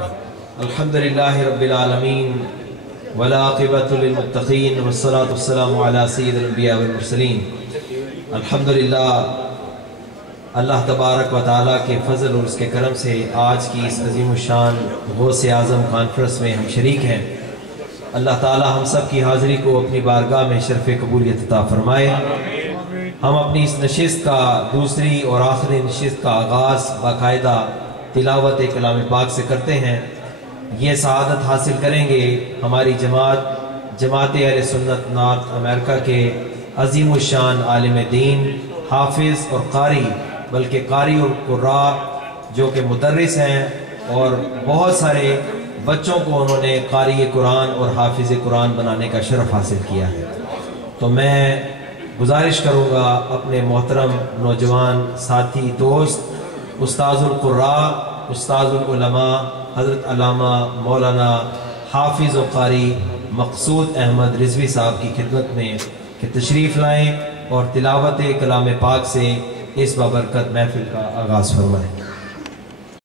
अल्हम्दुलिल्लाहि रब्बिल आलमीन वलाक़िबतु लिल्मुत्तक़ीन वस्सलातु वस्सलामु अला सय्यिदिल अंबिया वल मुरसलीन। अल्हम्दुलिल्लाह, अल्लाह तबारक व तआला के फ़ज़ल और उसके करम से आज की इस अज़ीम शान गौसे आज़म कॉन्फ्रेंस में हम शरीक हैं। अल्लाह ताला हम सब की हाज़िरी को अपनी बारगाह में शरफ़ कबूलियत अता फ़रमाए। हम अपनी इस नशिस्त का दूसरी और आखिरी नशिस्त का आगाज़ बाकायदा तिलावत कलाम पाक से करते हैं। ये सआदत हासिल करेंगे हमारी जमात अहले सुन्नत नॉर्थ अमेरिका के अज़ीम शान आलिम दीन, हाफिज़ और कारी, बल्कि कारी और कुर्रा जो कि मुदर्रिस हैं और बहुत सारे बच्चों को उन्होंने कारी कुरान और हाफिज़ कुरान बनाने का शरफ़ हासिल किया है। तो मैं गुजारिश करूँगा अपने मोहतरम नौजवान साथी दोस्त उस्ताज़ुल कुर्रा, उस्ताज़ुल उलमा हज़रत अल्लामा मौलाना हाफिज़ व कारी मक़सूद अहमद रिज़वी साहब की खिदमत में कि तशरीफ़ लाएँ और तिलावत कलाम पाक से इस बाबरकत महफ़िल का आगाज़ फरमाएँ।